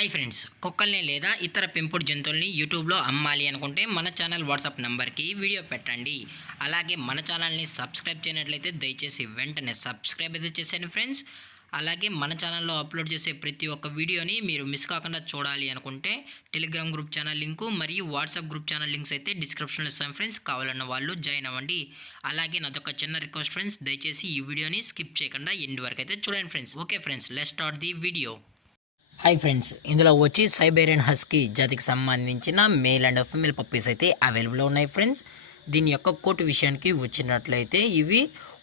Hi friends, కుక్కల్ని లేదా ఇతర పెంపుడు జంతువుల్ని యూట్యూబ్లో అమ్మాలి అనుకుంటే మన ఛానల్ వాట్సాప్ నెంబర్కి వీడియో పెట్టండి. అలాగే మన ఛానల్ని సబ్స్క్రైబ్ చేయనట్లయితే దయచేసి వెంటనే సబ్స్క్రైబ్ అయితే చేసేయండి ఫ్రెండ్స్. అలాగే మన ఛానల్లో అప్లోడ్ చేసే ప్రతి ఒక్క వీడియోని మీరు మిస్ కాకుండా చూడాలి అనుకుంటే టెలిగ్రామ్ గ్రూప్ ఛానల్ లింకు మరియు వాట్సాప్ గ్రూప్ ఛానల్ లింక్స్ అయితే డిస్క్రిప్షన్లో ఇస్తాను ఫ్రెండ్స్. కావాలన్న వాళ్ళు జాయిన్ అవ్వండి. అలాగే నాదొక చిన్న రిక్వెస్ట్ ఫ్రెండ్స్, దయచేసి ఈ వీడియోని స్కిప్ చేయకుండా ఎండ్ వరకు అయితే చూడండి friends. Okay friends, let's start the video. Hi friends, ఇందులో వచ్చి సైబేరియన్ హస్కీ జాతికి సంబంధించిన మేల్ అండ్ ఫీమేల్ పప్పీస్ అయితే అవైలబుల్లో ఉన్నాయి ఫ్రెండ్స్. దీని యొక్క కోటు విషయానికి వచ్చినట్లయితే ఇవి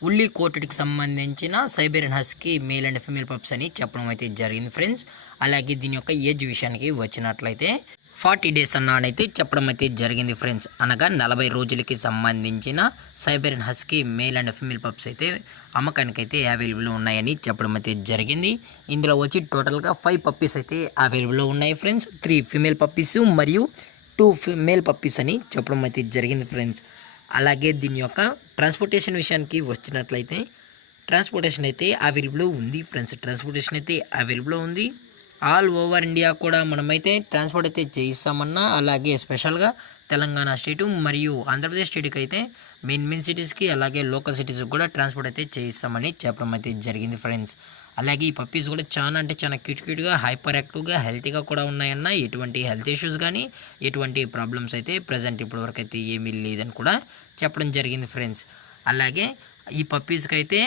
ఉల్లి కోటుకి సంబంధించిన Siberian husky male and female pups అని చెప్పడం అయితే జరిగింది ఫ్రెండ్స్. అలాగే దీని యొక్క ఏజ్ విషయానికి వచ్చినట్లయితే 40 డేస్ అన్నానైతే చెప్పడం అయితే జరిగింది ఫ్రెండ్స్. అనగా 40 రోజులకి సంబంధించిన Siberian husky male and female pups అయితే అమ్మకానికి అయితే అవైలబుల్ ఉన్నాయని చెప్పడం అయితే జరిగింది. ఇందులో వచ్చి టోటల్గా 5 పప్పీస్ అయితే అవైలబుల్లో ఉన్నాయి ఫ్రెండ్స్. 3 ఫీమేల్ పప్పీస్ మరియు 2 మేల్ పప్పీస్ అని చెప్పడం అయితే జరిగింది ఫ్రెండ్స్. అలాగే దీని యొక్క ట్రాన్స్పోర్టేషన్ విషయానికి వచ్చినట్లయితే ట్రాన్స్పోర్టేషన్ అయితే అవైలబుల్ ఉంది ఫ్రెండ్స్. ట్రాన్స్పోర్టేషన్ అయితే అవైలబుల్ ఉంది. ఆల్ ఓవర్ ఇండియా కూడా మనమైతే ట్రాన్స్పోర్ట్ అయితే చేయిస్తామన్నా, అలాగే స్పెషల్గా తెలంగాణ స్టేటు మరియు ఆంధ్రప్రదేశ్ స్టేట్కి అయితే మెయిన్ సిటీస్కి అలాగే లోకల్ సిటీస్కి కూడా ట్రాన్స్పోర్ట్ అయితే చేయిస్తామని చెప్పడం అయితే జరిగింది ఫ్రెండ్స్. అలాగే ఈ పప్పీస్ కూడా చాలా క్యూట్గా హైపర్ యాక్టివ్గా హెల్తీగా కూడా ఉన్నాయన్న. ఎటువంటి హెల్త్ ఇష్యూస్ కానీ ఎటువంటి ప్రాబ్లమ్స్ అయితే ప్రజెంట్ ఇప్పటివరకు అయితే ఏమీ లేదని కూడా చెప్పడం జరిగింది ఫ్రెండ్స్. అలాగే ఈ పప్పీస్కి అయితే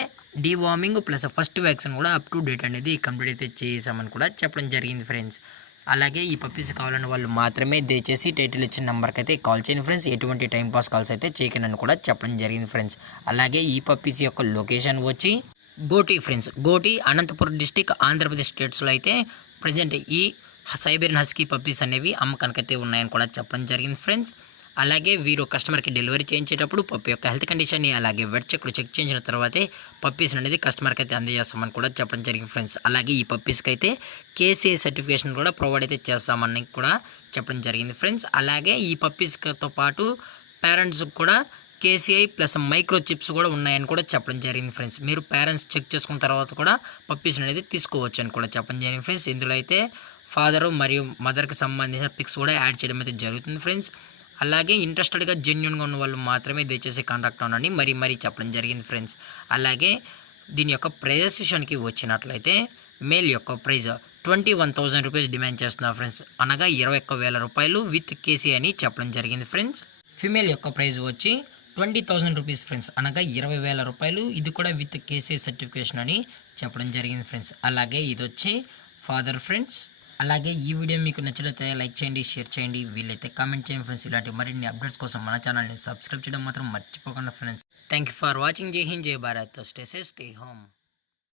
డీవార్మింగ్ ప్లస్ ఫస్ట్ వ్యాక్సిన్ కూడా అప్ టు డేట్ అనేది కంప్లీట్ అయితే చేసామని కూడా చెప్పడం జరిగింది ఫ్రెండ్స్. అలాగే ఈ పప్పీస్ కావాలన్న వాళ్ళు మాత్రమే దయచేసి టైటిల్ ఇచ్చిన నెంబర్కి అయితే కాల్ చేయండి ఫ్రెండ్స్. ఎటువంటి టైంపాస్ కాల్స్ అయితే చేయకనని కూడా చెప్పడం జరిగింది ఫ్రెండ్స్. అలాగే ఈ పప్పీస్ యొక్క లొకేషన్ వచ్చి గోటి ఫ్రెండ్స్. గోటి అనంతపురం డిస్టిక్ ఆంధ్రప్రదేశ్ స్టేట్స్లో అయితే ప్రజెంట్ ఈ సైబేరియన్ హస్కీ పప్పీస్ అనేవి అమ్మకానికైతే ఉన్నాయని కూడా చెప్పడం జరిగింది ఫ్రెండ్స్. అలాగే వీరు కస్టమర్కి డెలివరీ చేయించేటప్పుడు పప్పి యొక్క హెల్త్ కండిషన్ని అలాగే వెట్ చెక్లు చెక్ చేయించిన తర్వాతే పప్పీస్ అనేది కస్టమర్కి అయితే అందజేస్తామని కూడా చెప్పడం జరిగింది ఫ్రెండ్స్. అలాగే ఈ పప్పీస్కి అయితే కేసీఐ సర్టిఫికేషన్ కూడా ప్రొవైడ్ అయితే చేస్తామని కూడా చెప్పడం జరిగింది ఫ్రెండ్స్. అలాగే ఈ పప్పీస్తో పాటు పేరెంట్స్కి కూడా కేసీఐ ప్లస్ మైక్రో చిప్స్ కూడా ఉన్నాయని కూడా చెప్పడం జరిగింది ఫ్రెండ్స్. మీరు పేరెంట్స్ చెక్ చేసుకున్న తర్వాత కూడా పప్పీస్ అనేది తీసుకోవచ్చు అని కూడా చెప్పడం జరిగింది ఫ్రెండ్స్. ఇందులో అయితే ఫాదరు మరియు మదర్కి సంబంధించిన పిక్స్ కూడా యాడ్ చేయడం అయితే జరుగుతుంది ఫ్రెండ్స్. అలాగే ఇంట్రెస్టెడ్గా జెన్యున్గా ఉన్న వాళ్ళు మాత్రమే దయచేసి కాంటాక్ట్ అవ్వండి మరీ చెప్పడం జరిగింది ఫ్రెండ్స్. అలాగే దీని యొక్క ప్రైజెస్ విషయానికి వచ్చినట్లయితే మేల్ యొక్క ప్రైజ్ 21,000 రూపీస్ డిమాండ్ చేస్తున్నారు ఫ్రెండ్స్. అనగా 21,000 రూపాయలు విత్ కేసీ అని చెప్పడం జరిగింది ఫ్రెండ్స్. ఫీమేల్ యొక్క ప్రైజ్ వచ్చి 20,000 రూపీస్ ఫ్రెండ్స్. అనగా 20,000 రూపాయలు. ఇది కూడా విత్ కేసీ సర్టిఫికేషన్ అని చెప్పడం జరిగింది ఫ్రెండ్స్. అలాగే ఇది వచ్చి ఫాదర్ ఫ్రెండ్స్. అలాగే ఈ వీడియో మీకు నచ్చినట్లయితే లైక్ చేయండి, షేర్ చేయండి, వీలైతే కామెంట్ చేయండి ఫ్రెండ్స్. ఇలాంటి మరిన్ని అప్డేట్స్ కోసం మన ఛానల్ని సబ్స్క్రైబ్ చేయడం మాత్రం మర్చిపోకండి friends. Thank you for watching. జై హింద్, జై Bharat. Stay safe, stay home.